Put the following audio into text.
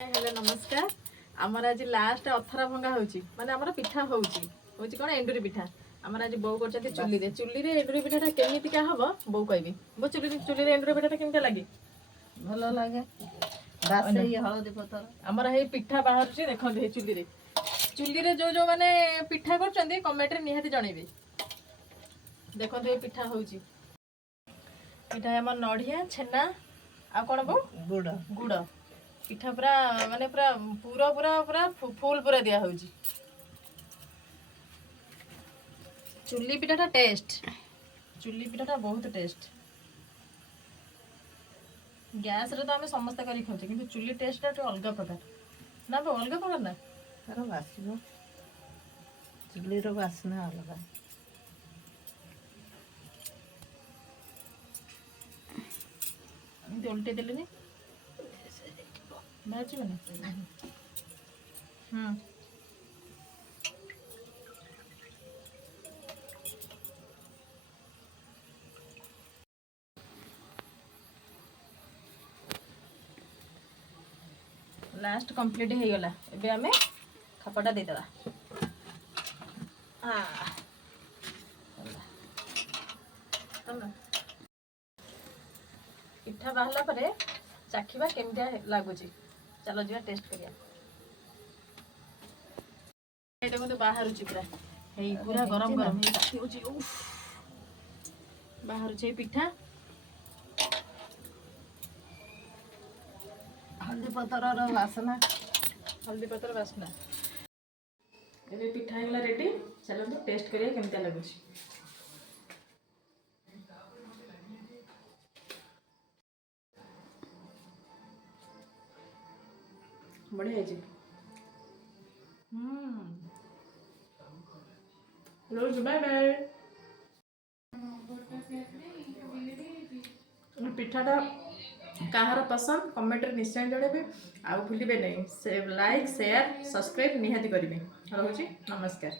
Hello नमस्कार। आमर आज लास्ट अथरा भंगा होची माने आमर पिठा होची होची कोन एंडुरी पिठा आमर आज बौ करछथि चुल्ली रे एंडुरी पिठाटा केमिति का हबो बौ कहबी बो चुल्ली रे एंडुरी पिठाटा केमिति लागे भलो लागे बासे ये हळदी पतर आमर हे पिठा बाहर छी देखो हे चुल्ली रे जो जो माने पिठा करछन्ती कमेंट रे निहाती जणैबे देखो हे पिठा होची पिठा हमर नडिया छेना आ कोन बौ गुड़ गुड़ पिठा पूरा माने पूरा पूरा पूरा पूरा फुल पूरा दिया होची चुल्ली पिठाटा टेस्ट चुल्ली पिठाटा बहुत टेस्ट गैस रे तो आमे समस्त करी खाउछे किंतु चुल्ली टेस्ट टा अलग प्रकार ना बो अलग प्रकार ना तार बासिबो चुल्ली रो बासना अलग इनते उल्टे देले ने बाजी बने लास्ट कंप्लीट हो गला एबे हमें खपटा दे देला पिठा बाहला परे चाखिबा केमिया लागुची चलो जिया टेस्ट करिया एटा मते बाहरुची पूरा हेई पूरा गरम गरम हेई ताती होची उफ बाहरुची पिठा हल्दी पतर रो बासना एबे पिठा हेला रेडी चलो तो टेस्ट करिया केमिया लागुची बढ़िया है जी रोज बाय बाय पिठाटा कहार पसंद कमेंट रे निश्चय जणेबे आ भूलिबे नहीं से लाइक शेयर सब्सक्राइब निहाती करिवे रहउची नमस्कार।